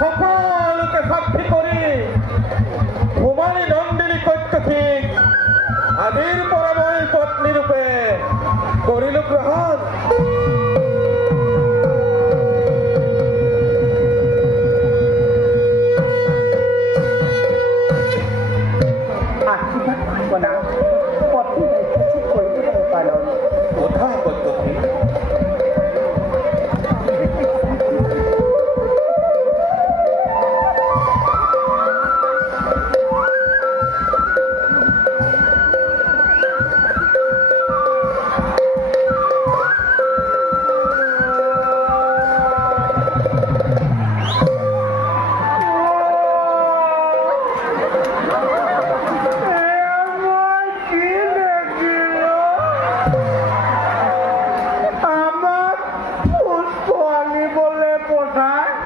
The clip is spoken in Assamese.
সকলকে সাক্ষী করি ভূমালী নন্দিনী কর্তৃক আদির পরময় পত্নী রূপে করিল গ্রহণ।